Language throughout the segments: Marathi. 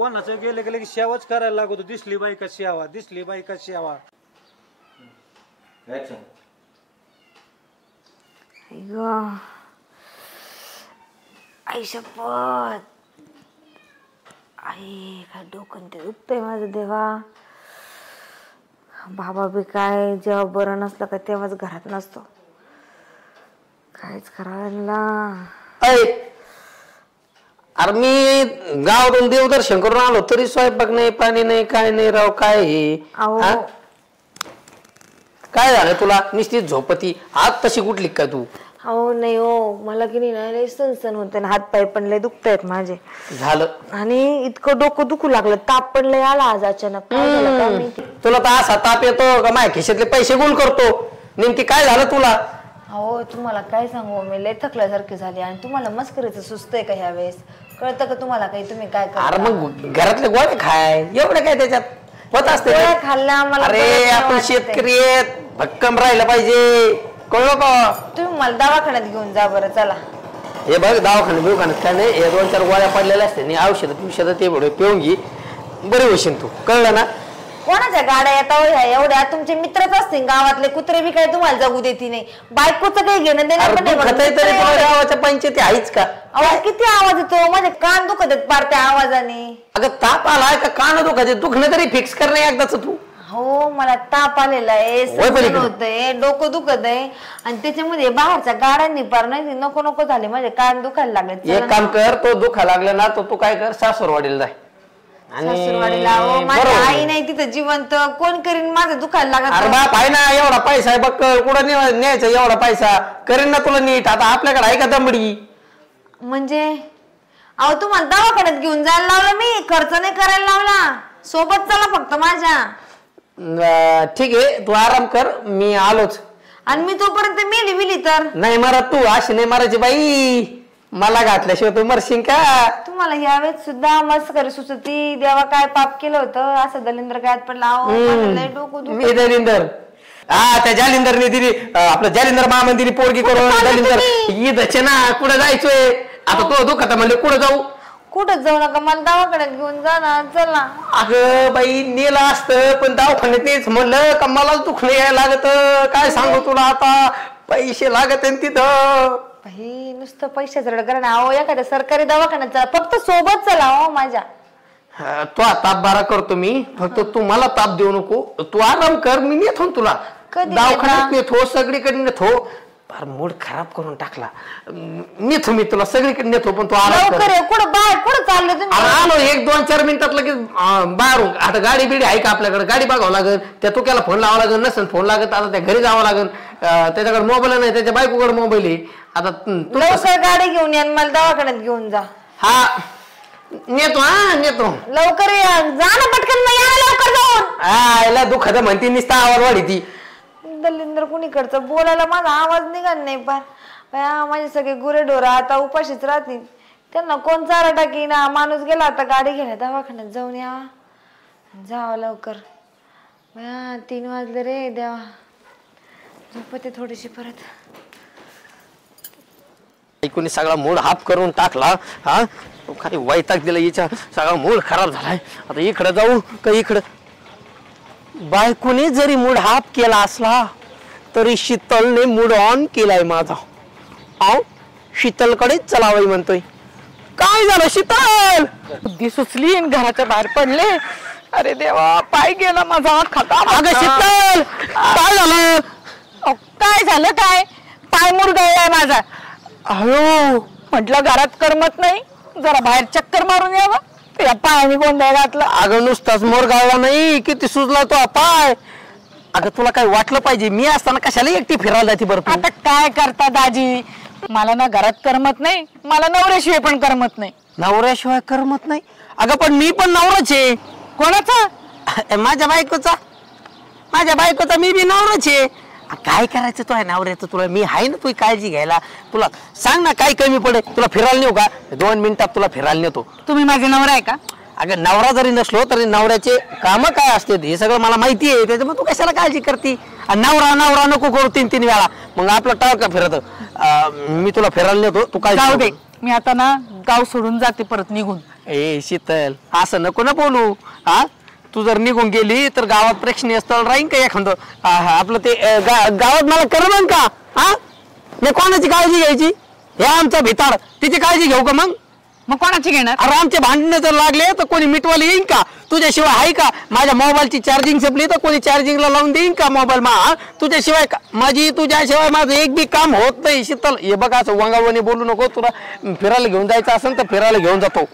कोणाचं गेले गेले की सेवाच करायला लागतो. दिसली बाई का सेवा, दिसली बाई का सेवा. आई शपथ, आई काय डोकं ते दुखतंय माझं देवा. बाबा बी काय जेव्हा बरं नसलं का तेव्हाच घरात नसतो. कायच करायला. अरे मी गावातून देवदर्शन करून आलो तरी स्वयंपाक नाही, पाणी नाही, काय नाही राव. काय हे काय झालं तुला? निश्चित झोपती आज तशी कुठली काय तू? हो नाही हो, मला की नाही सणसण होते ना, हात पाय पण लय दुखतायत माझे. झालं आणि इतकं डोकं दुखू लागलं, ताप पण लय आला आज अचानक. काय झालं काय माहिती. तुला तर असा ताप येतो का माझ्या खिशातले पैसे गुल करतो? नेमकी काय झालं तुला? हो तुम्हाला काय सांगू, मी लय थकल्यासारखी झाली. आणि तुम्हाला मस्करीचं सुचतंय का ह्या वेळेस? कळतं का तुम्हाला काही? तुम्ही काय करता? अरे मग घरातले गोळे खाय, एवढं काय त्याच्यात होत असते? खाल्ला मला. अरे आपण शेतकरी आहेत, भक्कम राहिलं पाहिजे, कळलं का? तुम्ही मला दवाखान्यात घेऊन जा बरं. चला हे बघ, दवाखान्यात काय नाही, हे 2-4 गोळ्या पडलेल्या असते आणि औषधं ते पिऊन घे, बरी होशील तू. कळलं ना? कोणाच्या गाड्या येतात एवढ्या? तुमचे मित्रच असतील गावातले, कुत्रे बी काय तुम्हाला जगू देती नाही. बायकोचं काही घेणं देणं पण नाही. गावाच्या पंचायती आहेच का? आवाज किती आवाज येतो, माझे कान दुखत आहेत पार त्या आवाजाने. अगं ताप आलाय का कान दुखत? दुखणं तरी फिक्स करणे एकदाच तू. हो मला ताप आलेला आहे, सण होतंय, डोकं दुखत आहे. आणि त्याच्यामध्ये बाहेरच्या गाड्यांनी पार नाही नको नको झाले, माझे कान दुखायला लागले. एक काम कर, तो दुखायला लागला ना तो तू काय कर, सासूरवाडीला जाय. सासूरवाडीला माझी आई नाही तिथं जिवंत, कोण करीन माझं दुखायला लागत. अरे बाप आहे ना, एवढा पैसा आहे बघ, कुठं न्यायचा एवढा पैसा? करीन ना तुला नीट. आता आपल्याकडे आहे का दमडी? म्हणजे अहो तुम्हाला दवाखान्यात घेऊन जायला लावलं मी, खर्च नाही करायला लावला. सोबत चला फक्त माझ्या. ठीक आहे, तू आराम कर, मी आलोच. आणि मी तोपर्यंत मेली तर नाही मरत तू, अशी नाही मारायची बाई. मला घातल्याशिवाय तू मरशील का? तुम्हाला यावेळेस सुद्धा मस्करी सुचती. देवा काय पाप केलं होतं असं दलिंदर काय पडला? मी दलिंदर? हा त्या जालिंदरने दिली, आपलं जालिंदर मामा दिली पोरगी करून. दलिंदर ईदचे ना, कुठं जायचोय आता? तो दुखत म्हणले कुठं जाऊ? कुठं जाऊ नका, मला दवाखान्यात घेऊन जा ना. चला. अगं बाई नेलं असतं पण दवाखान्यात तेच म्हणलं का मला दुखणं यायला लागत. काय सांगू तुला, आता पैसे लागत तिथं. बाई नुसतं पैशाचं रड करा ना. अहो एखाद्या सरकारी दवाखान्यात चला, फक्त सोबत चला हो माझ्या. तो ताप बारा करतो मी, फक्त तू मला ताप देऊ नको. तू आराम कर, मी नेतो तुला दवाखान्यात, नेतो सगळीकडे नेतो. फार मूड खराब करून टाकला. नेतो मी तुला सगळीकडे नेतो, पण तू आराम कर. कुठं बाहेर कुठं चाललं तुम्ही? आलो 1-2-4 मिनिटात लगेच बाहेरून. आता गाडी बिडी आहे का आपल्याकडे? गाडी बघावं लागेल, त्या तुक्याला फोन लावावं लागेल. नसेल फोन लागत आता त्या घरी जावं लागेल. त्याच्याकडे मोबाईल नाही, त्याच्या बायकोकडे मोबाईल आहे. आता लवकर गाडी घेऊन या, मला दवाखान्यात घेऊन जा. हा नेतो, हा नेतो. लवकर या, जा ना पटकन. लवकर जाऊन. हा याला दुखत म्हणते, निसता आवाज वाढी ती. दलिंदर कुणीकडचं बोलायला माझा आवाज निघाल नाही. पार माझे सगळे गुरेढोरा आता उपाशीच राहतील. त्यांना कोण चारा टाकी ना. माणूस गेला आता गाडी घ्यायला, दवाखान्यात जाऊन यावा. जावं लवकर. 3 वाजले रे देवा. झोपते थोडीशी परत. कोणी सगळा मूड हाफ करून टाकला. हा खाली वैताग दिला, हिचा सगळा मूड खराब झालाय. आता इकडं जाऊ का इकडं? बायकोने जरी मूड हाफ केला असला तरी शीतलने मूड ऑन केलाय माझा. शीतलकडेच चलावाई म्हणतोय. काय झालं शीतल? बुद्धी सुचली आणि घराच्या बाहेर पडले. अरे देवा, पाय गेला माझा खाता. अगं शीतल काय झालं? काय झालं? काय पाय मुरगळलाय माझा. अयो म्हटलं घरात करमत नाही, जरा बाहेर चक्कर मारून यावं. त्या पायाने गोंधळ घातला. अगं नुसताच मोर गावला नाही, किती सुजला तो पाय. अगं तुला काय वाटलं पाहिजे, मी असताना कशाला एकटी फिरायला जाते बरं? आता काय करता दाजी, मला ना घरात करमत नाही, मला नवऱ्याशिवाय पण करमत नाही. नवऱ्याशिवाय करमत नाही? अगं पण मी पण नवराच आहे. कोणाचा? माझ्या बायकोचा मी बी नवराच आहे. काय करायचं तो आहे नवऱ्याचं? तुला मी आहे ना, तुझी काळजी घ्यायला. तुला सांग ना काय कमी पडे, तुला फिरायला नेऊ का? 2 मिनिटात तुला फिरायला नेतो. तुम्ही माझे नवरा आहे का? अगं नवरा जरी नसलो तरी नवऱ्याचे काम काय असते हे सगळं मला माहिती आहे. त्याच्यामुळे तू कशाला काळजी करते? नवरा नको करू 3-3 वेळा, मग आपलं टाळ का फिरत. मी तुला फिरायला नेतो, तू काय जाऊ दे. मी आता ना गाव सोडून जाते परत निघून. ए शीतल असं नको ना बोलू. हा तू जर निघून गेली तर गावात प्रेक्षणीय स्थळ राहीन का एखादं? आपलं ते गावात मला करमन का? हा मी कोणाची काळजी घ्यायची? हे आमचा भिताड, तिची काळजी घेऊ का मग? मग कोणाची घेणार? अरे आमचे भांडणे जर लागले तर कोणी मिटवायला येईन का? तुझ्याशिवाय आहे का? माझ्या मोबाईलची चार्जिंग संपली तर कोणी चार्जिंगला लावून देईन का मोबाईल? तुझ्याशिवाय तुझ्याशिवाय माझं एक बी काम होत नाही. शीतल हे बघ असं वंगावणी बोलू नको. तुला फिरायला घेऊन जायचं असेल तर फिरायला घेऊन जातो.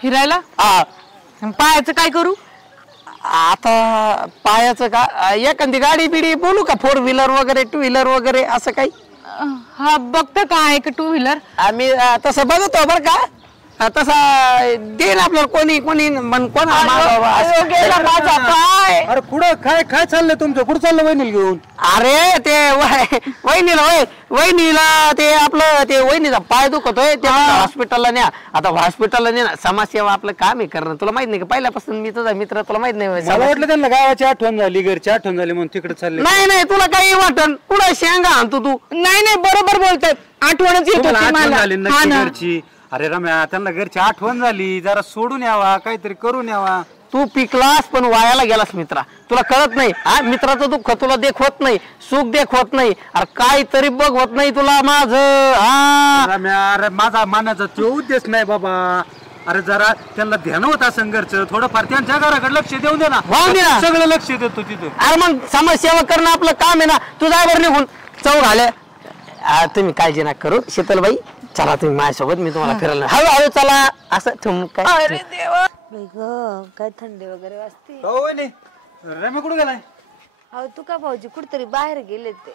फिरायला? हा पायाचं काय करू? आता पायाचं का एखादी गाडी बिडी बोलू का? 4 व्हीलर वगैरे 2 व्हीलर वगैरे असं काही? हा बघतं का आहे का 2 व्हीलर? आम्ही तसं बघतो बरं का. तसा देईन आपल्याला कोणी कोणी कोण माझा पाय. अरे कुठं काय काय चाललंय तुमचं? कुठं चाललं वहिनीला घेऊन? अरे ते वहिनीला ते आपलं ते वहिनीचा पाय दुखतोय ते हॉस्पिटलला न्या. आता हॉस्पिटलला ने ना समाजसेवा आपलं काम आहे करणं. तुला माहित नाही का? पहिल्यापासून मी तुझा मित्र, तुला माहित नाही? मला वाटलं त्यांना गावाची आठवण झाली, घरची आठवण झाली म्हणून तिकडे चालले. नाही तुला काही वाटण कुठं शेंगा आणतो तू? नाही बरोबर बोलतात. आठवणच येत होती आठवण मला. झाली हा नक्की ना. घरची. अरे रम्या त्यांना घरची आठवण झाली, जरा सोडून यावा, काहीतरी करून यावा. तू पिकलास पण वायाला गेलास मित्रा. तुला कळत नाही. हा मित्राचं दुःख तुला देखवत नाही, सुख देखवत नाही. अरे काहीतरी बघवत नाही तुला माझं. हा रम्या अरे माझा मानाचा तो उद्देश नाही बाबा. अरे जरा त्यांना ध्यान होता संघर्ष थोडंफार त्यांच्या घराकडे लक्ष देऊ दे ना. वाहून दे ना. सगळं लक्ष देतो तिथं. अरे मग समाजसेवा करणं आपलं काम आहे ना. तू जायवर निघून चौ घाले. तुम्ही काळजी नका करू शीतलबाई. चला तुम्ही माझ्यासोबत, मी तुम्हाला फिरायला. हळूहळू चला असं ठुमका. अरे देवा. काय थंडी वगैरे वाजते. हो वहिनी रम्या कुठं गेलाय? अहो तू का भाऊजी कुठतरी बाहेर गेले ते.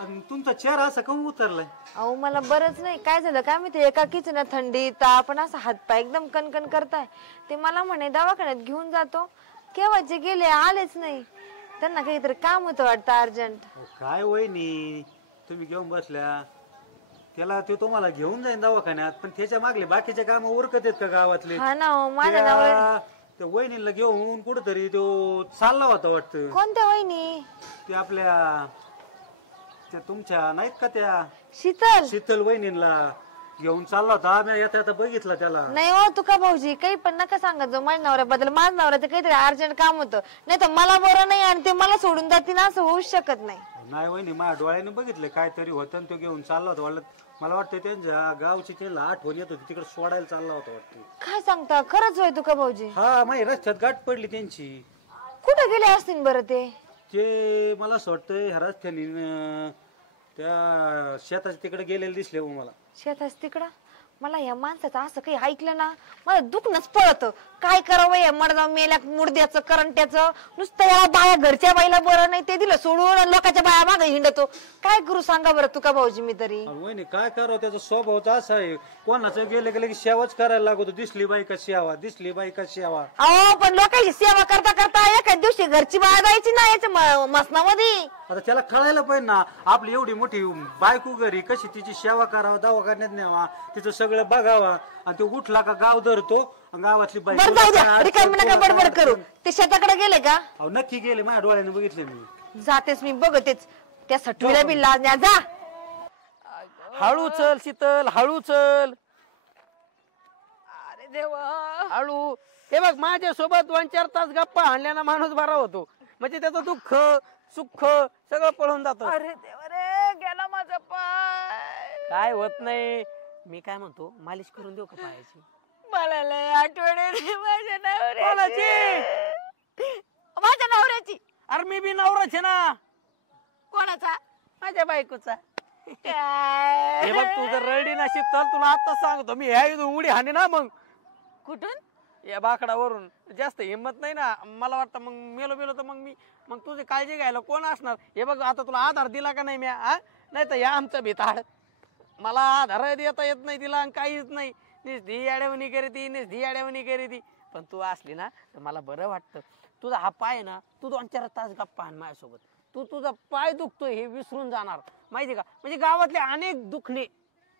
आणि तुमचा चेहरा असा का उतरलाय? अहो मला बरंच नाही. काय झालं काय माहिती? एकाकीच ना थंडी ताप पण असा हातपाय एकदम कणकण करताय. ते मला म्हणे दवाखान्यात घेऊन जातो. केव्हाचे गेले आलेच नाही. त्यांना काहीतरी काम होतं वाटतं अर्जंट. काय वहिनी तुम्ही घेऊन बसल्या? त्याला ते तुम्हाला घेऊन जाईन दवाखान्यात, पण त्याच्या मागले बाकीचे काम उरकत आहेत का गावातले? हा ना हो, माझ्या नवऱ्या. त्या वहिनीला घेऊन कुठेतरी तो चालला होता वाटतं. कोणत्या वहिनी? ते आपल्या त्या तुमच्या नाहीत का त्या शीतल वहिनीला घेऊन चालला होता. आम्ही येता बघितला त्याला. नाही हो तू का भाऊजी काही पण नका सांगत जाऊ माझ्या नवऱ्याबद्दल. माझ्या नवऱ्याचं काहीतरी अर्जंट काम होतं. नाही तर मला बरं नाही आणि ते मला सोडून जातील असं होऊच शकत नाही. नाही वहिनी माझ्या डोळ्याने बघितलं काहीतरी होतं. तो घेऊन चालला होता. मला वाटतं त्यांच्या गावची त्याला आठवण येत होती, तिकडे सोडायला चालला होता वाटतं. काय सांगता? खरंच होय तू का भाऊजी? हा माझी रस्त्यात गाठ पडली त्यांची. कुठे गेले असतील बरं ते? ते मला असं वाटतं ह्या रस्त्याने त्या शेताच्या तिकडे गेलेले दिसले मला. शेताच तिकडं? मला या माणसाचं असं काही ऐकलं ना मला दुखणंच पळत. काय करावं या मडगाव मेल्या मुडद्याचं करंट्याचं. नुसतं या बाया घरच्या बाईला बरं नाही ते दिलं सोडून लोकांच्या बाया मागे हिंडतो. काय करू सांगा बरं तुका भाऊजी मी तरी. वहिनी काय करावं? त्याचा स्वभाव असा आहे कोणाचं गेलं गेलं की सेवाच करायला लागतो. दिसली बाई का सेवा, दिसली बाई का सेवा. अहो पण लोकांची सेवा करता करता एखाद दिवशी घरची बाया जायची ना याच्या मसनामध्ये. आता त्याला कळायला पाहिजे ना आपली एवढी मोठी बायको घरी कशी तिची सेवा करावा, दवाखान्यात न्यावा, तिचं सगळं बघावा. आणि तो उठला का गाव धरतो गावातली बाई. बरं जाऊ द्या रिकामी नका बडबड करू. ते शेताकडे गेले का? अहो नक्की गेले, माझ्या डोळ्याने बघितले मी. जातेच मी बघतेच. त्या सटवीला बी लाज न्या जा. हळू चल शीतल, हळू चल. अरे देवा. हळू. हे बघ माझ्यासोबत 2-4 तास गप्पा हाणल्यानं माणूस बरा होतो. म्हणजे त्याचं दुःख सुख सगळं पळून जातं. अरे देवा रे गेला माझा पाय. काय होत नाही. मी काय म्हणतो मालिश करून देऊ का पायाची? मला लय आठवण येते माझ्या नवऱ्याची. माझ्या नवऱ्याची. अरे मी बी नवराच आहे ना. कोणाचा? माझ्या बायकोचा. काय? हे बघ तू जर रडली नशील तर तुला आता सांगतो मी ह्या इथून उडी हाणे ना. मग कुठून? या बाकडावरून. जास्त हिंमत नाही ना. मला वाटतं मग मेलो तर मग तुझी काळजी घ्यायला कोण असणार? हे बघ आता तुला आधार दिला का नाही मी? नाही तर या आमचं भिताड. मला आधार देता येत नाही तिला काहीच नाही. निस्धी अडवणी करी ती. पण तू असली ना तर मला बरं वाटतं. तुझा हा पाय ना तू 2-4 तास गप्पा आण माझ्यासोबत. तुझा पाय दुखतोय हे विसरून जाणार माहिती का? म्हणजे गावातले अनेक दुखणे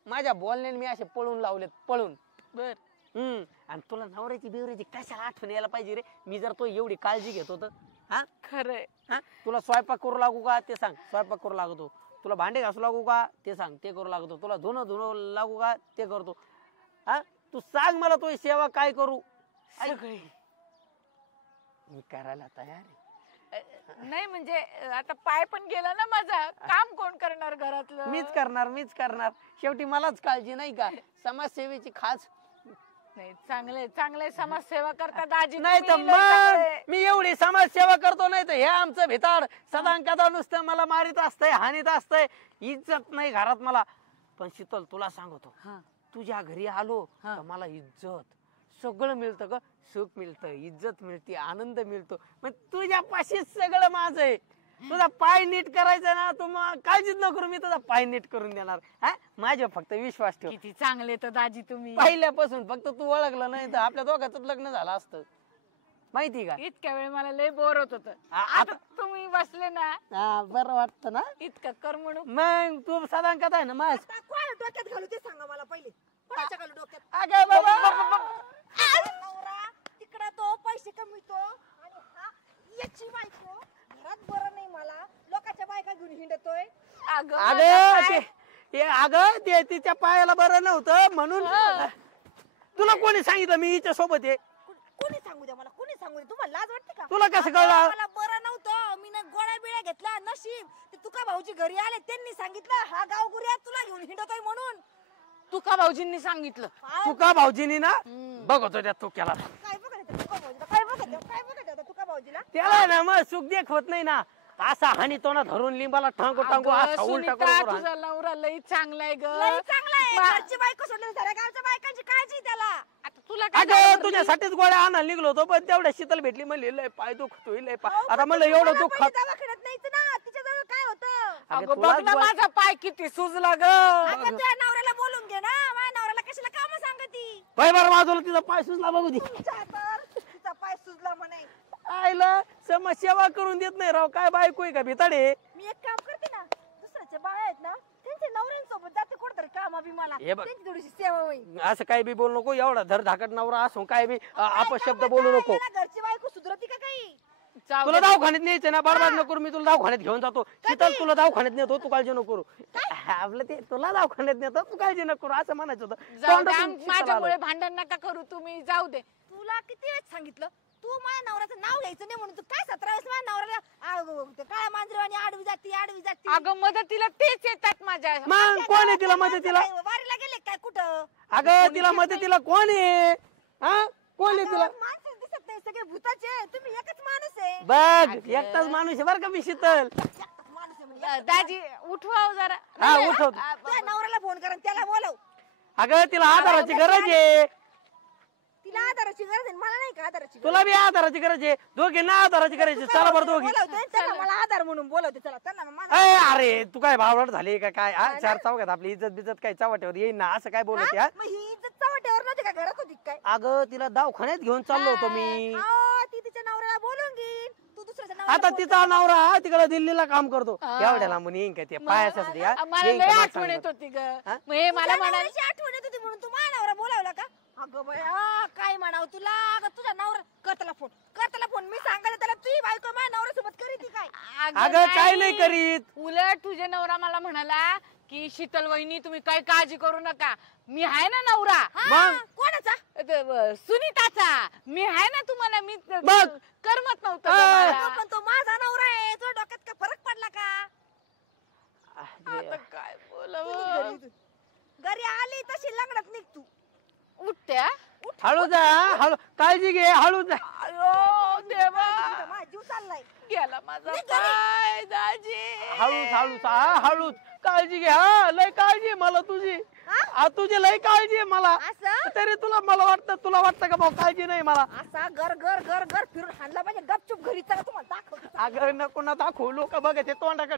माझ्या बोलण्याने मी असे पळून लावलेत पळून. बर आणि तुला नवऱ्याची बिवऱ्याची कशाला आठवण यायला पाहिजे रे? मी जर तो एवढी काळजी घेतो तर. हा खरंय. तुला स्वयंपाक करू लागू का ते सांग? स्वयंपाक करू लागतो. तुला भांडे घासू लागू का ते सांग? ते करू लागतो. तुला धुणं लागू का ते करतो. तू सांग मला तुझी सेवा काय करू. सगळे मी करायला तयार आहे. नाही म्हणजे आता पाय पण गेला ना माझा, काम कोण करणार घरातलं? मीच करणार. शेवटी मलाच काळजी नाही का, समाजसेवेची खास. नाही चांगले समाजसेवा करता दाजी नाही तर तुम्ही, लय चांगले. मग मी एवढी समाजसेवा करतो, नाही तर हे आमचं भिताड सदा कदा नुसतं मला मारित असतंय, हानीत असतंय, इज्जत नाही घरात मला. पण शीतल तुला सांगतो, हा. तुझ्या घरी आलो हा. तर मला इज्जत सगळं मिळतं ग. सुख मिळतं, इज्जत मिळते, आनंद मिळतो. मग तुझ्या पाशीच सगळं माझं आहे. तुझा पाय नीट करायचा ना, तू मग काळजीच न करू, मी तुझा पाय नीट करून देणार. हा, माझ्या फक्त विश्वास ठेव. किती चांगले तर दाजी तुम्ही. पहिल्यापासून फक्त तू ओळखलं नाही तर आपल्या दोघांच लग्न झालं असतं, माहिती का. इतक्या वेळ मला लय बोर होत होत. आता आता तुम्ही बसले ना, हा, बरं वाटतं ना. इतकं कर म्हणून. मग तू सदा कथा आहे ना माझ. कोण डोक्यात घालू ते सांगा मला पहिले. कोणाच्या घालू डोक्यात? अगं बाबा, नवरा तिकडे तो पैसे कमवितो आणि हा याची बायको घरात बरं नाही, मला लोकांच्या बायका घेऊन हिंडतोय. अगं अगं ते तिच्या पायाला बरं नव्हतं म्हणून. तुला कोणी सांगितलं मी हिच्या सोबत आहे? कोणी सांगू द्या मला, कोणी सांगू द्या. तुम्हाला लाज वाटते का? तुला कसं अगं, कळलं? मला बरं नव्हतं, मी ना गोळ्या बिळ्या घेतला. नशीब ते तुका भाऊजी घरी आले, त्यांनी सांगितलं हा गावगुऱ्या तुला घेऊन हिंडतोय म्हणून. तुका भाऊजींनी सांगितलं. तुका भाऊजीनी ना बघतो त्या तू केला काय बघायचं तुका भाऊजीला? काय बघायचं तुका भाऊजीला? त्याला ना मग सुख देख होत नाही ना, असा हानी तो ना धरून लिंबाला टांगू टांगू अगं, असा उलटा सुनीता, करून तुझा नवरा लई चांगला आहे ग. लई चांगला आहे. घरची बायको सोडली, साऱ्या गावच्या बायकांची काळजी आहे त्याला. आता तुला काय अगं घाबरली? तुझ्यासाठीच गोळ्या आणायला निघलो होतो, पण तेवढ्या शीतल भेटली, म्हणली लय पाय दुखतोय लय पाय. आता म्हणलं एवढं दुःख दवाखान्यात नाहीच ना, तिच्याजवळ काय होतं? अगं बघ ना माझा पाय किती सुजला ग. अगं तुझ्या नवऱ्याला बोलून घे ना, माझ्या नवऱ्याला कशाला काम सांगती? बाय बरं माझं तिचा पाय सुजला बघू दे. तुमच्या तर तिचा पाय सुजला म्हणे. आईला समाज सेवा करून देत नाही राव, काय बायको आहे का भिताडे. मी एक काम करते ना, दुसऱ्याच्या बाया आहेत ना, त्यांच्या नवऱ्यांसोबत जाते कुठतरी कामा बी मला, हे बघ. त्यांची थोडीशी सेवा होईल. असं काही बी बोलू नको, एवढा धडधाकट नवरा असो काय बी अपशब्द बोलू नको. घरची बायको सुधरती का काही? जाऊ तुला दे. दवाखान्यात न्यायचं ना, बरबाद नको करू, मी तुला दवाखान्यात घेऊन जातो. शीतल तुला दवाखान्यात नेतो, तू काळजी नको करू. आपलं ते तुला दवाखान्यात नेतो, तू काळजी नको करू असं म्हणायचं होतं. जाऊ दे, तोंडातून शीतल माझ्यामुळे आलं. भांडण नका करू तुम्ही. जाऊ दे. तुला किती वेळेस सांगितलं, तू माझ्या नवऱ्याचं नाव घ्यायचं नाही म्हणून. तू काय 17 वेळेस माझ्या नवऱ्याला काळ्या मांजरीवाणी आडवी जाती. अगं मदतीला तेच येतात माझ्या. मग कोण आहे तिला मदतीला? वारीला गेले काय कुठं? अगं तिला मदतीला कोण आहे? हा, कोण आहे तिला? माणसं दिसत नाही, सगळे भूताचे. तुम्ही एकच माणूस आहे. बघ एकटाच माणूस आहे बरं का मी शीतल. एकटाच माणूस आहे म्हणजे. दाजी उठवाव जरा. हा उठव. तुझ्या नवऱ्याला फोन कर आणि त्याला बोलव. अगं तिला आधाराची गरज आहे. तिला आधाराची गरज आहे, मला नाही का आधाराची गरज? तुला बी आधाराची गरज आहे, दोघींना आधाराची गरज आहे. चला बरं दोघी. बोलवते त्यांना, मला आधार म्हणून बोलवते. चला त्यांना मला. अरे तू काय भावलट झाली का काय? हा, चार चौघात आपली इज्जत बिज्जत काय चव्हाट्यावर येईन ना, असं काय बोलत या? मग ही इज्जत चव्हाट्यावर नव्हती का, घरात होती काय? अगं तिला दवाखान्यात घेऊन चाललो होतो मी. अहो, ती तिच्या नवऱ्याला बोलून घेईन. तू दुसऱ्याच्या नवऱ्याला आता बोल. तिचा नवरा तिकडे दिल्लीला काम करतो, एवढ्या लांबून येईन का ते पायासाठी? मला लय आठवण येत होती ग. मग हे मला तुझ्या म्हणाल नवऱ्याची आठवण येत होती म्हणून तू माझ्या नवरा बोलावला का? अगं बया, काय म्हणावं तुला? अगं तुझा नवरा कर त्याला फोन. मी सांगायला त्याला तुझी बायको माझ्या नवऱ्यासोबत करीती काय? अगं काय नाही करीत. उलट तुझे नवरा मला म्हणाला की शीतल वहिनी तुम्ही काय काळजी करू नका, मी आहे ना नवरा. हा, कोणाचा? सुनीताचा. मी आहे ना तुम्हाला. मी बघ. करमत नव्हतं हा. ग अगं, मला. पण तो माझा नवरा आहे. तुझ्या डोक्यात का फरक पडला का? आता काय तू बोलावं. निघ घरी. घरी आली तशी लग्नात निघ तू. उठत्या. हळू जा, हळू काळजी घे, हळू जा. अयो देवा, माझा जीव चाललाय. गेला माझा पाय दाजी. हळूच हळूच काळजी घे. हा, लय काळजी आहे मला तुझी. तुझी लय काळजी आहे मला. असं तरी तुला वाटतं का भाऊ काळजी नाही मला? असा घर फिरून हाणला पाहिजे. गपचूप घरी चला, तुम्हाला दाखवतो. अगं नको ना दाखवू, लोक बघ ते तोंडाकडे.